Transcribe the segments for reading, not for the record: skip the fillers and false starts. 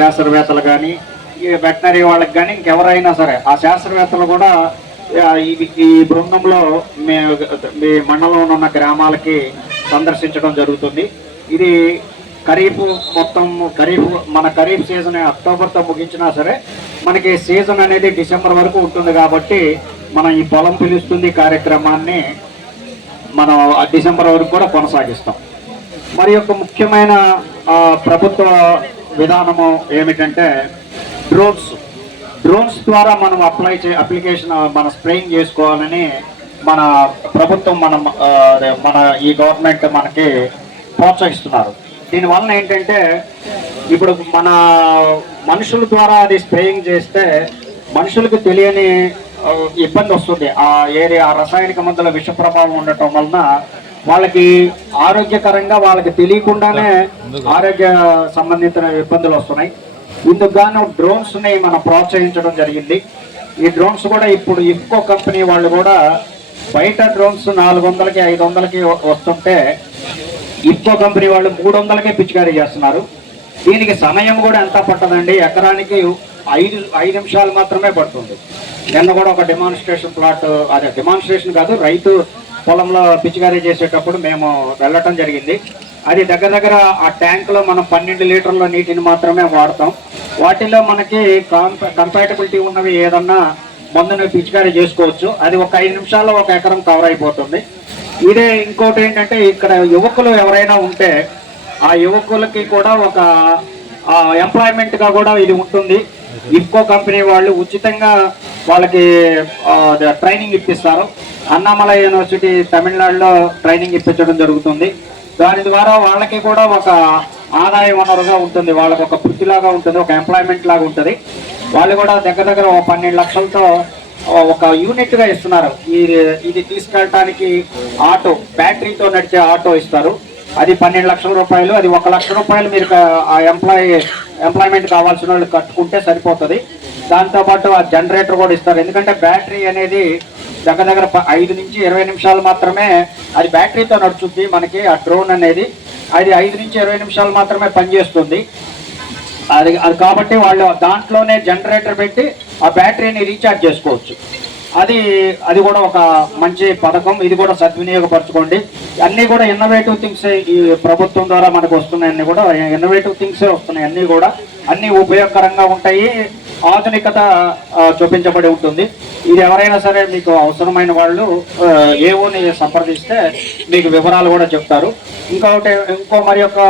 శాస్త్రవేత్తలు కానీ ఈ వెటనరీ వాళ్ళకి కానీ ఇంకెవరైనా సరే ఆ శాస్త్రవేత్తలు కూడా ఈ బృందంలో మీ మండలంలో ఉన్న గ్రామాలకి సందర్శించడం జరుగుతుంది. ఇది ఖరీఫ్ మొత్తం మన ఖరీఫ్ సీజన్ అక్టోబర్తో ముగించినా సరే మనకి సీజన్ అనేది డిసెంబర్ వరకు ఉంటుంది. కాబట్టి మనం ఈ పొలం పిలుస్తుంది కార్యక్రమాన్ని మనం డిసెంబర్ వరకు కూడా కొనసాగిస్తాం. మరి యొక్క ముఖ్యమైన ప్రభుత్వ విధానము ఏమిటంటే డ్రోన్స్ ద్వారా మనం అప్లికేషన్ మన స్ప్రేయింగ్ చేసుకోవాలని మన ప్రభుత్వం మన ఈ గవర్నమెంట్ మనకి ప్రోత్సహిస్తున్నారు. దీనివల్ల ఏంటంటే ఇప్పుడు మన మనుషుల ద్వారా అది స్ప్రేయింగ్ చేస్తే మనుషులకు తెలియని ఇబ్బంది వస్తుంది. ఆ రసాయనిక మందుల విష ప్రభావం ఉండటం వలన వాళ్ళకి ఆరోగ్యకరంగా వాళ్ళకి తెలియకుండానే ఆరోగ్య సంబంధిత ఇబ్బందులు వస్తున్నాయి. ఇందుకు గాను డ్రోన్స్ని మనం ప్రోత్సహించడం జరిగింది. ఈ డ్రోన్స్ కూడా ఇప్పుడు ఇఫ్కో కంపెనీ వాళ్ళు కూడా బయట డ్రోన్స్ 400కి 500కి వస్తుంటే ఇఫ్కో కంపెనీ వాళ్ళు 300కే పిచికారీ చేస్తున్నారు. దీనికి సమయం కూడా ఎంత పట్టదండి, ఎకరానికి 5 నిమిషాలు మాత్రమే పడుతుంది. నిన్న కూడా ఒక డెమాన్స్ట్రేషన్ ప్లాట్, అదే డెమాన్స్ట్రేషన్ కాదు, రైతు పొలంలో పిచికారీ చేసేటప్పుడు మేము వెళ్ళటం జరిగింది. అది దగ్గర ఆ ట్యాంకులో మనం 12 లీటర్ల నీటిని మాత్రమే వాడతాం. వాటిలో మనకి కంపాటబిలిటీ ఉన్నవి ఏదన్నా మందుని పిచికారీ చేసుకోవచ్చు. అది ఒక 5 నిమిషాల్లో ఒక ఎకరం కవర్ అయిపోతుంది. ఇదే ఇంకోటి ఏంటంటే ఇక్కడ యువకులు ఎవరైనా ఉంటే ఆ యువకులకి కూడా ఒక ఎంప్లాయ్మెంట్గా కూడా ఇది ఉంటుంది. ఇఫ్కో కంపెనీ వాళ్ళు ఉచితంగా వాళ్ళకి ట్రైనింగ్ ఇప్పిస్తారు. అన్నామలై యూనివర్సిటీ తమిళనాడులో ట్రైనింగ్ ఇప్పించడం జరుగుతుంది. దాని ద్వారా వాళ్ళకి కూడా ఒక ఆదాయ వనరుగా ఉంటుంది, వాళ్ళకి ఒక వృత్తిలాగా ఉంటుంది, ఒక ఎంప్లాయ్మెంట్ లాగా ఉంటుంది. వాళ్ళు కూడా దగ్గర 12 లక్షలతో ఒక యూనిట్గా ఇస్తున్నారు. ఇది తీసుకెళ్ళటానికి ఆటో, బ్యాటరీతో నడిచే ఆటో ఇస్తారు. అది 12 లక్షల రూపాయలు. అది 1 లక్ష రూపాయలు మీరు ఆ ఎంప్లాయ్మెంట్ కావాల్సిన వాళ్ళు కట్టుకుంటే సరిపోతుంది. దాంతోపాటు ఆ జనరేటర్ కూడా ఇస్తారు. ఎందుకంటే బ్యాటరీ అనేది దగ్గర 5 నుంచి 20 నిమిషాలు మాత్రమే అది బ్యాటరీతో నడుచుద్ది. మనకి ఆ డ్రోన్ అనేది అది 5 నుంచి 20 నిమిషాలు మాత్రమే పనిచేస్తుంది. అది కాబట్టి వాళ్ళు దాంట్లోనే జనరేటర్ పెట్టి ఆ బ్యాటరీని రీఛార్జ్ చేసుకోవచ్చు. అది కూడా ఒక మంచి పథకం. ఇది కూడా సద్వినియోగపరచుకోండి. అన్నీ కూడా ఇన్నోవేటివ్ థింగ్స్ ఈ ప్రభుత్వం ద్వారా మనకు వస్తున్నాయి. అన్నీ కూడా ఇన్నోవేటివ్ థింగ్సే వస్తున్నాయి. అన్నీ ఉపయోగకరంగా ఉంటాయి. ఆధునికత చూపించబడి ఉంటుంది. ఇది ఎవరైనా సరే మీకు అవసరమైన వాళ్ళు ఏవోని సంప్రదిస్తే మీకు వివరాలు కూడా చెప్తారు. ఇంకో మరి యొక్క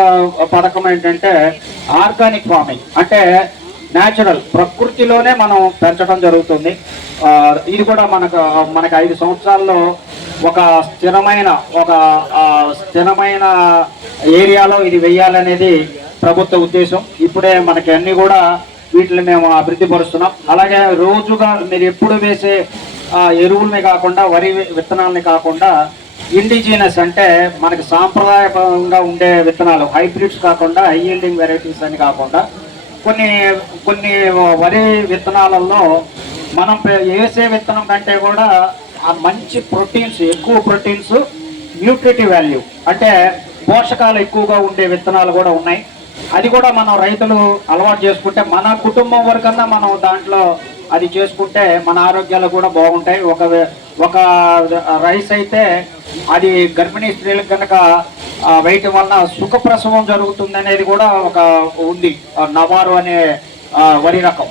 పథకం ఏంటంటే ఆర్గానిక్ ఫార్మింగ్, అంటే న్యాచురల్, ప్రకృతిలోనే మనం పెంచడం జరుగుతుంది. ఇది కూడా మనకు 5 సంవత్సరాల్లో ఒక స్థిరమైన ఏరియాలో ఇది వెయ్యాలనేది ప్రభుత్వ ఉద్దేశం. ఇప్పుడే మనకి అన్ని కూడా వీటిని మేము అభివృద్ధి పరుస్తున్నాం. అలాగే రోజుగా మీరు ఎప్పుడు వేసే ఎరువుల్ని కాకుండా, వరి విత్తనాలని కాకుండా ఇండిజినస్, అంటే మనకి సాంప్రదాయకంగా ఉండే విత్తనాలు, హైబ్రిడ్స్ కాకుండా, హై యీల్డింగ్ వెరైటీస్ అని కాకుండా కొన్ని వరి విత్తనాలలో మనం వేసే విత్తనం కంటే కూడా మంచి ప్రోటీన్స్, ఎక్కువ ప్రోటీన్స్, న్యూట్రిటివ్ వాల్యూ అంటే పోషకాలు ఎక్కువగా ఉండే విత్తనాలు కూడా ఉన్నాయి. అది కూడా మనం రైతులు అలవాటు చేసుకుంటే మన కుటుంబం వరకన్నా మనం దాంట్లో అది చేసుకుంటే మన ఆరోగ్యాలు కూడా బాగుంటాయి. ఒక రైస్ అయితే అది గర్భిణీ స్త్రీలకు కనుక వేయటం వలన సుఖప్రసవం జరుగుతుంది అనేది కూడా ఉంది. నవారు అనే వరి రకం